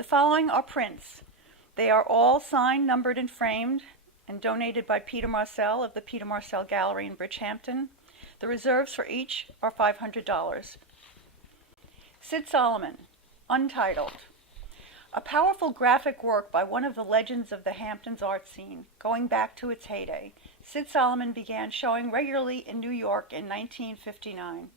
The following are prints. They are all signed, numbered, and framed, and donated by Peter Marcel of the Peter Marcel Gallery in Bridgehampton. The reserves for each are $500. Sid Solomon, Untitled. A powerful graphic work by one of the legends of the Hamptons art scene, going back to its heyday. Sid Solomon began showing regularly in New York in 1959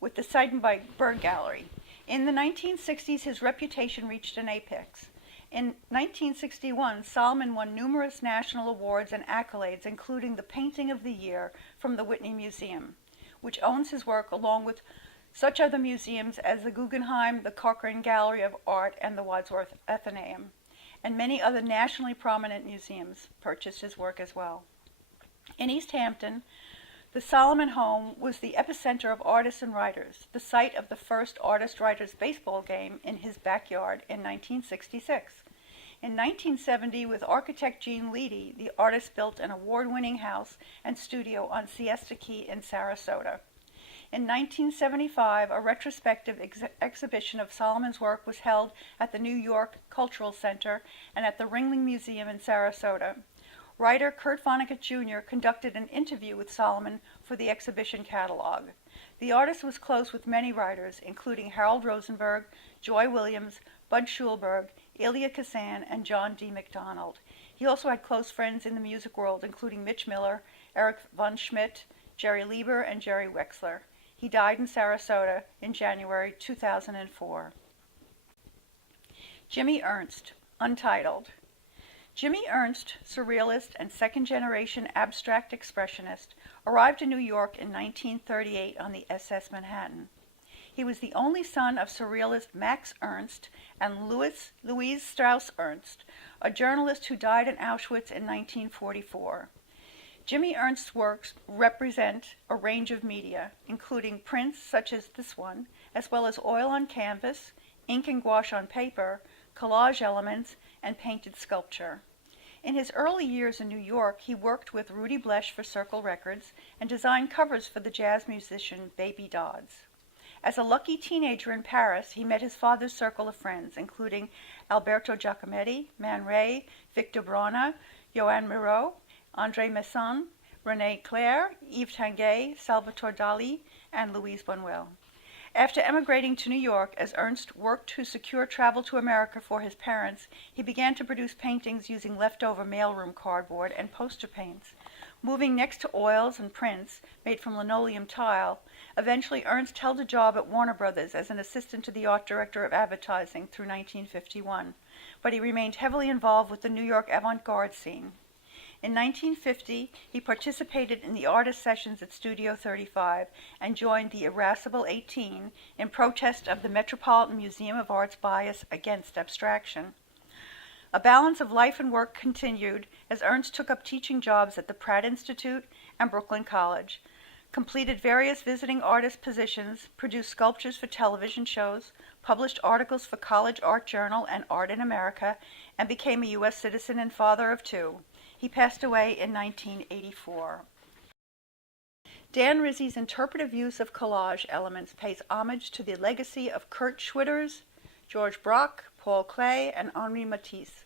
with the Seidenberg Gallery. In the 1960s, his reputation reached an apex. In 1961, Solomon won numerous national awards and accolades, including the Painting of the Year from the Whitney Museum, which owns his work along with such other museums as the Guggenheim, the Corcoran Gallery of Art, and the Wadsworth Atheneum, and many other nationally prominent museums purchased his work as well. In East Hampton, the Solomon home was the epicenter of artists and writers, the site of the first artist-writers baseball game in his backyard in 1966. In 1970, with architect Gene Leedy, the artist built an award-winning house and studio on Siesta Key in Sarasota. In 1975, a retrospective exhibition of Solomon's work was held at the New York Cultural Center and at the Ringling Museum in Sarasota. Writer Kurt Vonnegut Jr. conducted an interview with Solomon for the exhibition catalog. The artist was close with many writers, including Harold Rosenberg, Joy Williams, Bud Schulberg, Elia Kazan, and John D. MacDonald. He also had close friends in the music world, including Mitch Miller, Eric von Schmidt, Jerry Lieber, and Jerry Wexler. He died in Sarasota in January 2004. Jimmy Ernst, Untitled. Jimmy Ernst, surrealist and second-generation abstract expressionist, arrived in New York in 1938 on the SS Manhattan. He was the only son of surrealist Max Ernst and Louise Strauss Ernst, a journalist who died in Auschwitz in 1944. Jimmy Ernst's works represent a range of media, including prints such as this one, as well as oil on canvas, ink and gouache on paper, collage elements, and painted sculpture. In his early years in New York, he worked with Rudy Blesh for Circle Records and designed covers for the jazz musician Baby Dodds. As a lucky teenager in Paris, he met his father's circle of friends, including Alberto Giacometti, Man Ray, Victor Brana, Joan Miró, André Masson, René Clair, Yves Tanguy, Salvatore Dali, and Louise Buñuel. After emigrating to New York, as Ernst worked to secure travel to America for his parents, he began to produce paintings using leftover mailroom cardboard and poster paints. Moving next to oils and prints made from linoleum tile, eventually Ernst held a job at Warner Brothers as an assistant to the art director of advertising through 1951, but he remained heavily involved with the New York avant-garde scene. In 1950, he participated in the artist sessions at Studio 35 and joined the Irascible 18 in protest of the Metropolitan Museum of Art's bias against abstraction. A balance of life and work continued as Ernst took up teaching jobs at the Pratt Institute and Brooklyn College, completed various visiting artist positions, produced sculptures for television shows, published articles for College Art Journal and Art in America, and became a U.S. citizen and father of two. He passed away in 1984. Dan Rizzi's interpretive use of collage elements pays homage to the legacy of Kurt Schwitters, George Braque, Paul Klee, and Henri Matisse.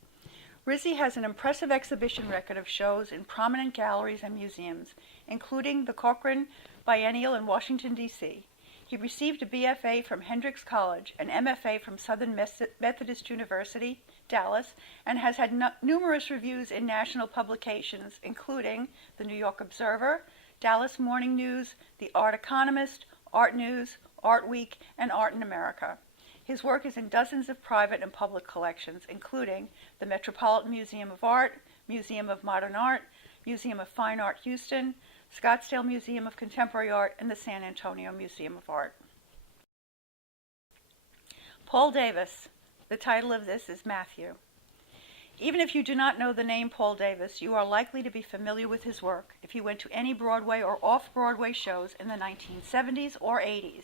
Rizzi has an impressive exhibition record of shows in prominent galleries and museums, including the Corcoran Biennial in Washington, D.C. He received a BFA from Hendrix College, an MFA from Southern Methodist University, Dallas, and has had numerous reviews in national publications, including the New York Observer, Dallas Morning News, The Art Economist, Art News, Art Week, and Art in America. His work is in dozens of private and public collections, including the Metropolitan Museum of Art, Museum of Modern Art, Museum of Fine Art Houston, Scottsdale Museum of Contemporary Art, and the San Antonio Museum of Art. Paul Davis. The title of this is Matthew. Even if you do not know the name Paul Davis, you are likely to be familiar with his work if you went to any Broadway or off-Broadway shows in the 1970s or 80s.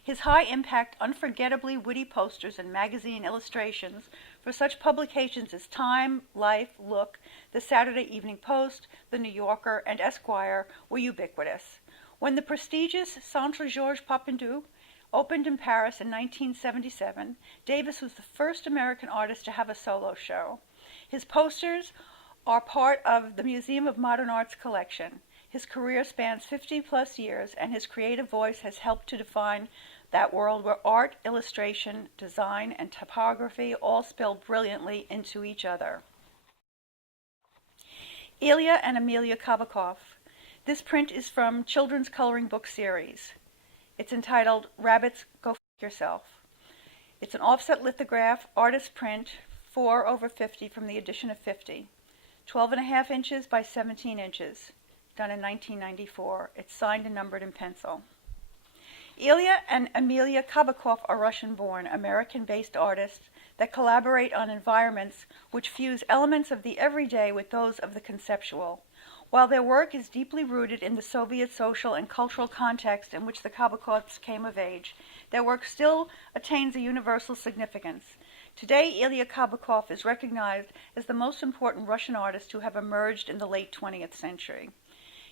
His high-impact, unforgettably witty posters and magazine illustrations for such publications as Time, Life, Look, the Saturday Evening Post, the New Yorker, and Esquire were ubiquitous. When the prestigious Centre Georges Popindoux Opened in Paris in 1977, Davis was the first American artist to have a solo show. His posters are part of the Museum of Modern Art's collection. His career spans 50-plus years, and his creative voice has helped to define that world where art, illustration, design, and typography all spill brilliantly into each other. Ilya and Amelia Kabakov. This print is from Children's Coloring Book Series. It's entitled Rabbits Go F Yourself. It's an offset lithograph, artist print, 4/50 from the edition of 50. 12.5 inches by 17 inches, done in 1994. It's signed and numbered in pencil. Ilya and Amelia Kabakov are Russian-born, American-based artists that collaborate on environments which fuse elements of the everyday with those of the conceptual. While their work is deeply rooted in the Soviet social and cultural context in which the Kabakovs came of age, their work still attains a universal significance. Today, Ilya Kabakov is recognized as the most important Russian artist to have emerged in the late 20th century.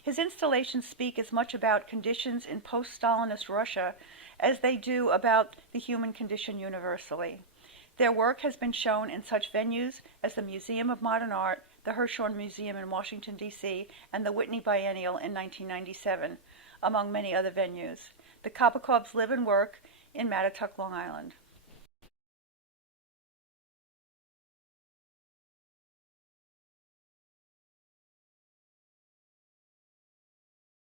His installations speak as much about conditions in post-Stalinist Russia as they do about the human condition universally. Their work has been shown in such venues as the Museum of Modern Art, the Hirshhorn Museum in Washington, D.C., and the Whitney Biennial in 1997, among many other venues. The Kabakovs live and work in Mattituck, Long Island.